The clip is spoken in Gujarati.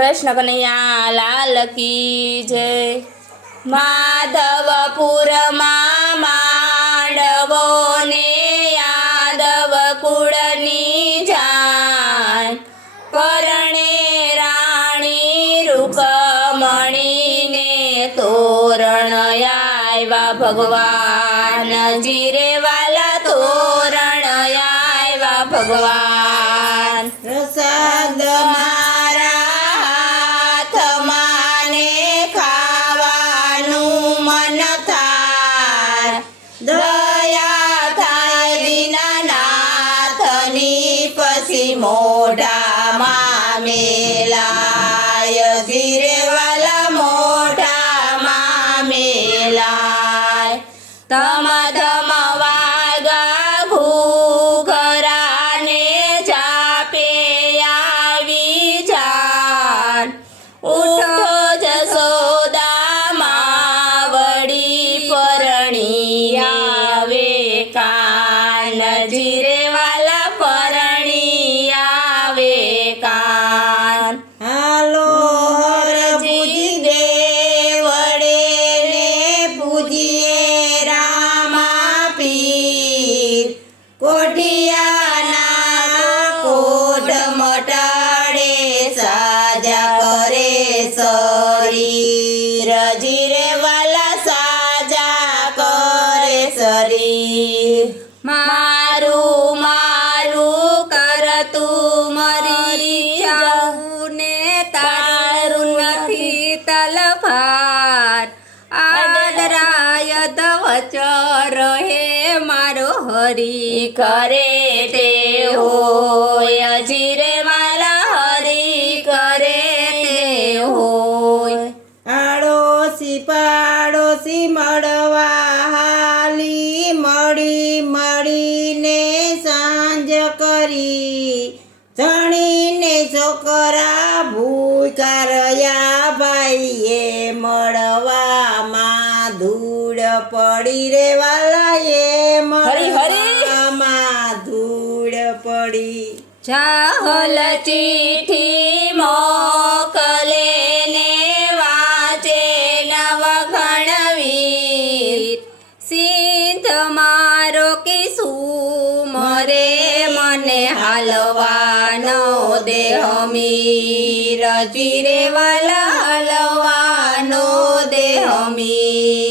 કૃષ્ણ કનૈયા લાલ કી જય। માધવપુરમાં માંડવો ને યાદવ કુળની જાન, પરણે રાણી રૂકમણીને તોરણ આવ્યા ભગવાન, જીરે વાલા તોરણ આવ્યા ભગવાન। પ્રસાદ મોઢામાં મેલાય, ધીરે વાલા મોઢામાં મેલાય। ધમ ધમ વાગા ઘૂઘરાને ચાપે આવી જાન, ઉઠો જશોદામાં વળી પરણી આવે કાન, ધીરે વાલા પરણી આવે કાન। હાલો હરજી દેવડે ને પૂજીએ રામા પીર, કોઠિયાના કોઢ મટાડે સાજા કરે શરીર, જીરે વાલા સાજા કરે શરીર। મારું મારું કરતું મરી જાઉં ને તારું નથી તલફાર, આદરાય ધવચર હે મારો હરી કરે તે હોય, જીરે વાલા હરી કરે તે હોય। આડોશી પાડોશી મળવા હાલી, મળી મળીને સાંજ કરી, ધણીને છોકરા ભૂખ્યા રહ્યા ભાઈએ મળવામાં ધૂળ પડી રે વાલા, એ મળવામાં ધૂળ પડી। ચાહલ ચીઠી મોકલે ને વાંચે નવઘણવીર, સિંધ મારો કિસુમ રે મને હાલવાનો દેહ મીર, જીરે વાલા હાલવાનો દેહ મીર।